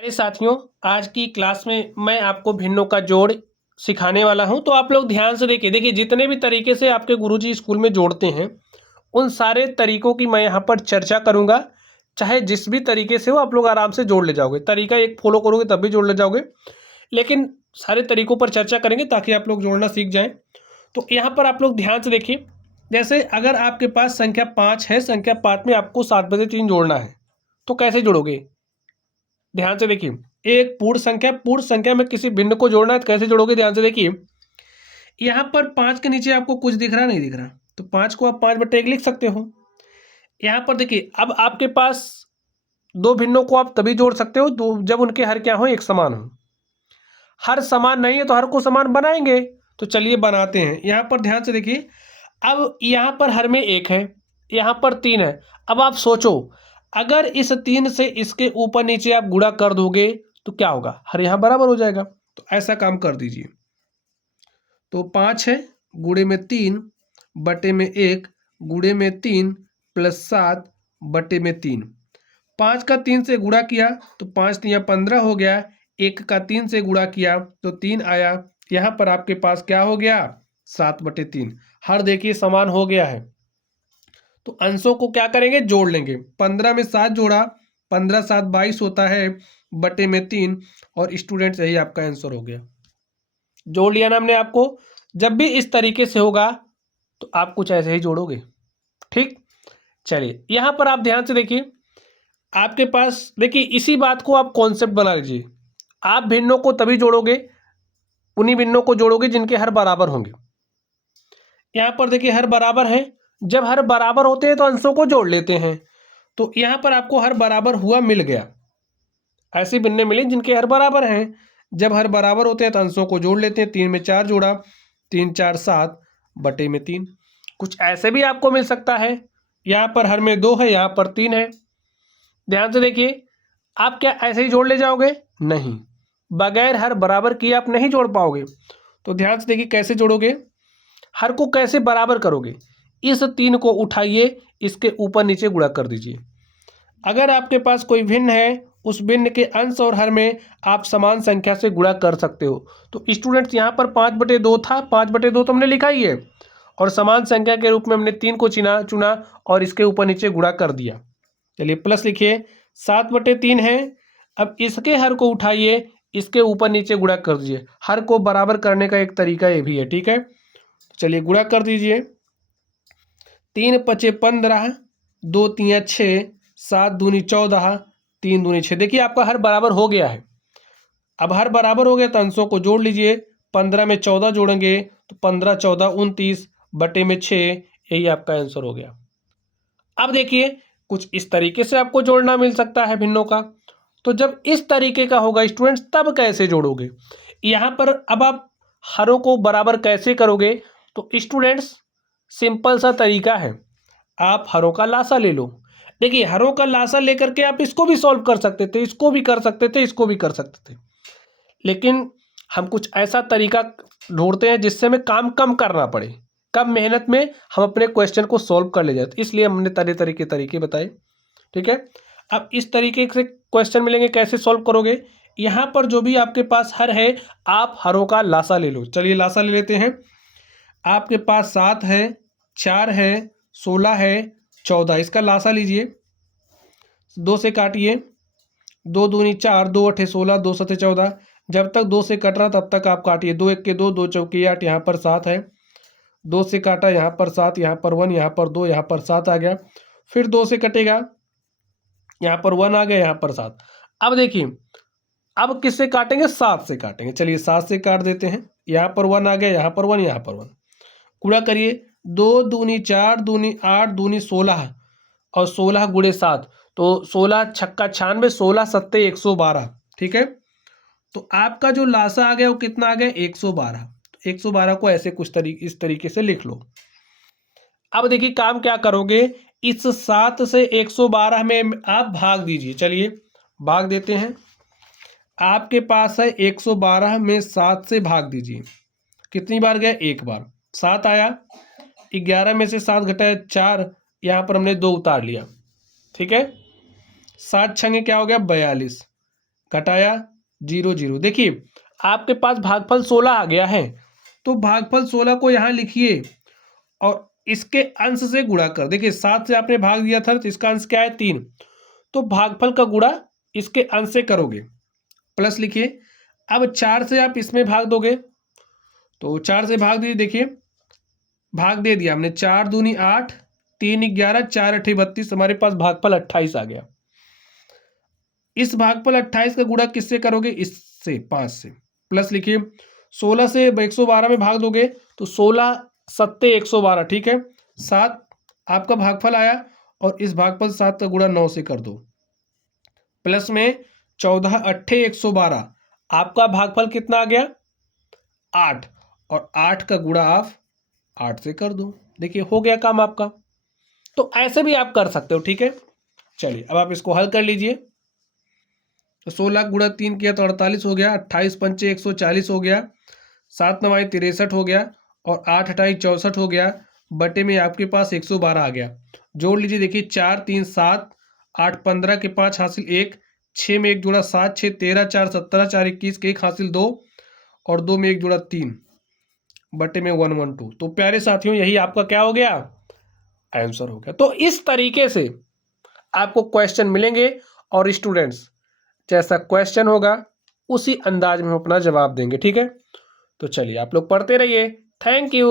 अरे साथियों, आज की क्लास में मैं आपको भिन्नों का जोड़ सिखाने वाला हूं। तो आप लोग ध्यान से देखिए जितने भी तरीके से आपके गुरुजी स्कूल में जोड़ते हैं उन सारे तरीकों की मैं यहां पर चर्चा करूंगा। चाहे जिस भी तरीके से हो आप लोग आराम से जोड़ ले जाओगे। तरीका एक फॉलो करोगे तब भी जोड़ ले जाओगे, लेकिन सारे तरीकों पर चर्चा करेंगे ताकि आप लोग जोड़ना सीख जाएं। तो यहाँ पर आप लोग ध्यान से देखिए, जैसे अगर आपके पास संख्या 5 है, संख्या 5 में आपको 7 बटे 3 जोड़ना है, तो कैसे जोड़ोगे? ध्यान से देखिए, एक पूर्ण संख्या में किसी भिन्न को जोड़ना है तो कैसे जोड़ोगे? ध्यान से देखिए, यहाँ पर 5 के नीचे आपको कुछ दिख रहा नहीं दिख रहा, तो 5 को आप 5/1 लिख सकते हो। यहाँ पर देखिए, अब आपके पास दो भिन्नों को आप तभी जोड़ सकते हो जब उनके हर क्या हो, एक समान हो। हर समान नहीं है तो हर को समान बनाएंगे। तो चलिए बनाते हैं। यहाँ पर ध्यान से देखिए, अब यहाँ पर हर में 1 है, यहाँ पर 3 है। अब आप सोचो, अगर इस 3 से इसके ऊपर नीचे आप गुणा कर दोगे तो क्या होगा? हर यहाँ बराबर हो जाएगा। तो ऐसा काम कर दीजिए। तो 5 है, गुणे में 3 बटे में 1 गुणे में 3 प्लस 7 बटे में 3। 5 का 3 से गुणा किया तो 5 तिया 15 हो गया। 1 का 3 से गुणा किया तो 3 आया। यहाँ पर आपके पास क्या हो गया? 7/3। हर देखिए समान हो गया है। तो अंशों को क्या करेंगे? जोड़ लेंगे। 15 में 7 जोड़ा, 15 7 22 होता है बटे में 3। और स्टूडेंट्स यही आपका आंसर हो गया। जोड़ लिया ना हमने आपको। जब भी इस तरीके से होगा तो आप कुछ ऐसे ही जोड़ोगे। ठीक, चलिए यहाँ पर आप ध्यान से देखिए, आपके पास देखिए इसी बात को आप कॉन्सेप्ट बना लीजिए। आप भिन्नों को तभी जोड़ोगे, उन्हीं भिन्नों को जोड़ोगे जिनके हर बराबर होंगे। यहाँ पर देखिए हर बराबर है, जब हर बराबर होते हैं तो अंशों को जोड़ लेते हैं। तो यहाँ पर आपको हर बराबर हुआ मिल गया। ऐसी भिन्नें मिली जिनके हर बराबर हैं। जब हर बराबर होते हैं तो अंशों को जोड़ लेते हैं। 3 में 4 जोड़ा, 3 4 7 बटे में 3। कुछ ऐसे भी आपको मिल सकता है, यहाँ पर हर में 2 है, यहाँ पर 3 है। ध्यान से देखिए, आप क्या ऐसे ही जोड़ ले जाओगे? नहीं, बगैर हर बराबर किए आप नहीं जोड़ पाओगे। तो ध्यान से देखिए कैसे जोड़ोगे, हर को कैसे बराबर करोगे? इस 3 को उठाइए, इसके ऊपर नीचे गुणा कर दीजिए। अगर आपके पास कोई भिन्न है, उस भिन्न के अंश और हर में आप समान संख्या से गुणा कर सकते हो। तो स्टूडेंट्स यहाँ पर 5/2 था, 5/2 तो हमने लिखा ही है, और समान संख्या के रूप में हमने 3 को चुना और इसके ऊपर नीचे गुणा कर दिया। चलिए प्लस लिखिए, 7/3 है। अब इसके हर को उठाइए, इसके ऊपर नीचे गुणा कर दीजिए। हर को बराबर करने का एक तरीका ये भी है, ठीक है। चलिए गुणा कर दीजिए। 3 5 15, 2 3 6, 7 दूनी 14, 3 दूनी 6। देखिए आपका हर बराबर हो गया है। अब हर बराबर हो गया तो अंशों को जोड़ लीजिए। 15 में 14 जोड़ेंगे तो 15 14 29 बटे में 6, यही आपका आंसर हो गया। अब देखिए कुछ इस तरीके से आपको जोड़ना मिल सकता है भिन्नों का। तो जब इस तरीके का होगा स्टूडेंट्स, तब कैसे जोड़ोगे? यहाँ पर अब आप हरों को बराबर कैसे करोगे? तो स्टूडेंट्स सिंपल सा तरीका है, आप हरों का लासा ले लो। देखिए हरों का लासा लेकर के आप इसको भी सॉल्व कर सकते थे, इसको भी कर सकते थे, इसको भी कर सकते थे, लेकिन हम कुछ ऐसा तरीका ढूंढते हैं जिससे हमें काम कम करना पड़े, कम मेहनत में हम अपने क्वेश्चन को सॉल्व कर ले जाते, इसलिए हमने तरह तरह के तरीके बताए। ठीक है, अब इस तरीके से क्वेश्चन मिलेंगे, कैसे सॉल्व करोगे? यहाँ पर जो भी आपके पास हर है, आप हरों का लासा ले लो। चलिए लासा ले लेते हैं। आपके पास 7 है, 4 है, 16 है, 14, इसका लासा लीजिए। 2 से काटिए, 2 दूनी 4, 2 अठे 16, 2 सते 14। जब तक 2 से कट रहा तब तक आप काटिए। 2 1 के 2, 2 चौके 8, यहाँ पर 7 है। 2 से काटा, यहाँ पर 7, यहाँ पर 1, यहाँ पर 2, यहाँ पर 7 आ गया। फिर 2 से कटेगा, यहाँ पर 1 आ गया, यहाँ पर 7। अब देखिए, अब किससे काटेंगे? 7 से काटेंगे। चलिए 7 से काट देते हैं। यहाँ पर 1 आ गया, यहाँ पर 1, यहाँ पर 1। गुणा करिए, 2 दूनी 4, दूनी 8, दूनी 16 और 16 गुणे 7, तो 16 छक्का 96, 16 सत्ते 112। ठीक है, तो आपका जो लासा आ गया वो कितना आ गया? 112। 112 को ऐसे कुछ इस तरीके से लिख लो। अब देखिए काम क्या करोगे, इस 7 से 112 में आप भाग दीजिए। चलिए भाग देते हैं। आपके पास है 112 में 7 से भाग दीजिए। कितनी बार गया? एक बार। 7 आया। 11 में से 7 घटाया 4, यहाँ पर हमने 2 उतार लिया। ठीक है, 7 छंगे क्या हो गया? 42। घटाया 0 0। देखिए आपके पास भागफल 16 आ गया है, तो भागफल 16 को यहाँ लिखिए और इसके अंश से गुणा कर। देखिए 7 से आपने भाग दिया था तो इसका अंश क्या है 3, तो भागफल का गुणा इसके अंश से करोगे, प्लस लिखिए। अब 4 से आप इसमें भाग दोगे, तो 4 से भाग दीजिए। देखिए भाग दे दिया हमने, 4 दूनी 8, 3 11, 4 8 32, हमारे पास भागफल 28 आ गया। इस भागफल 28 का गुणा किससे करोगे, इससे 5 से, प्लस लिखिए। 16 से 112 में भाग दोगे तो 16 सत्ते 112, ठीक है। 7 आपका भागफल आया और इस भागफल 7 का गुणा 9 से कर दो, प्लस में 14 अट्ठे 112, आपका भागफल कितना आ गया 8, और 8 का गुणा आप 8 से कर दो। देखिए हो गया काम आपका। तो ऐसे भी आप कर सकते हो, ठीक है। चलिए अब आप इसको हल कर लीजिए। तो 16 गुणा 3 किया तो 48 हो गया, 28 पंचे 140 हो गया, 7 9 63 हो गया, और 8 28 64 हो गया, बटे में आपके पास 112 आ गया। जोड़ लीजिए। देखिए 4 3 7, 8 15 के 5 हासिल 1, 6 में 1 जोड़ा 7 6 13, 4 17, 4 21 के 1 हासिल 2, और 2 में 1 जोड़ा 3, बटे में 112। तो प्यारे साथियों यही आपका क्या हो गया, आंसर हो गया। तो इस तरीके से आपको क्वेश्चन मिलेंगे और स्टूडेंट्स जैसा क्वेश्चन होगा उसी अंदाज में हम अपना जवाब देंगे, ठीक है। तो चलिए आप लोग पढ़ते रहिए। Thank you.